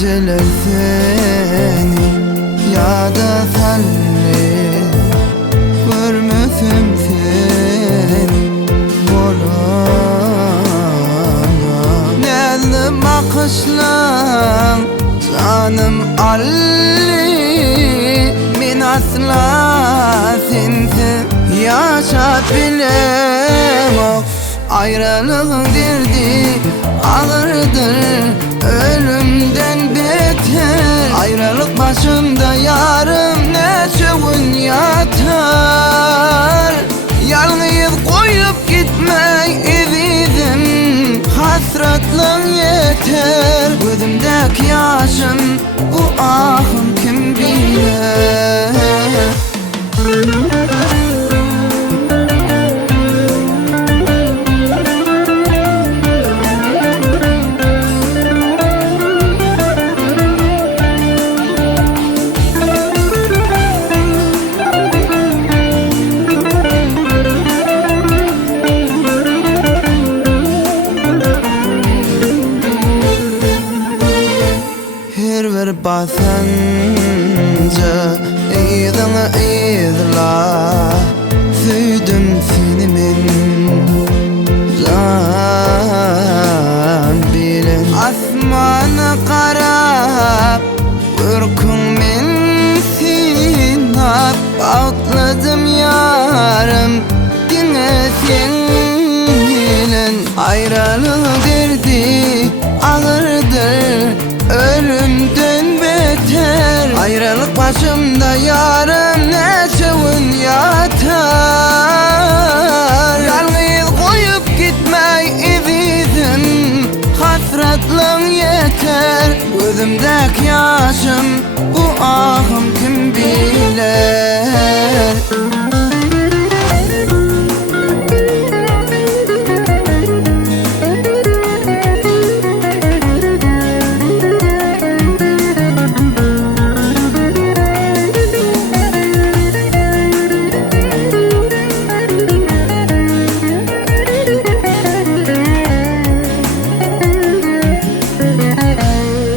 Geceler seni yada salli, görmüsüm seni bolana. Nelli bakışlan canım alli, min asla sensiz yaşap bilemok. Ayrılığın derdi ağırdır, ölümden beter. Ayrılık başımda yarım neçe gün yatar. Yalnız koyup gitmek istedim, hasretlin yeter. Gözümdeki yaşım, bu ahım kim bilir. Her bir basınca eydana eydla, süydüm seni men can bilen. Asmana qarab ürkün men sinap, outladım yarım dine sen bilen. Ayrılık derdi ağırdır, ölümden beter. Ayrılık başımda yarım neçe gün yatar. Yalnız koyup gitmek istedim, hasretlin yeter. Gözümdeki yaşım, bu ahım kim bilir.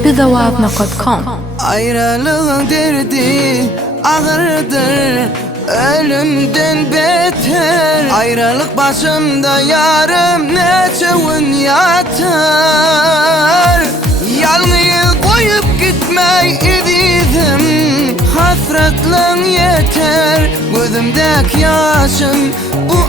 bizawab.com. Ayrılığın derdi ağırdır, ölümden beter. Ayrılık başımda yarım neçe gün yatar. Yalnız koyup gitmek istedim, hasretlin yeter. Gözümdeki yaşım, bu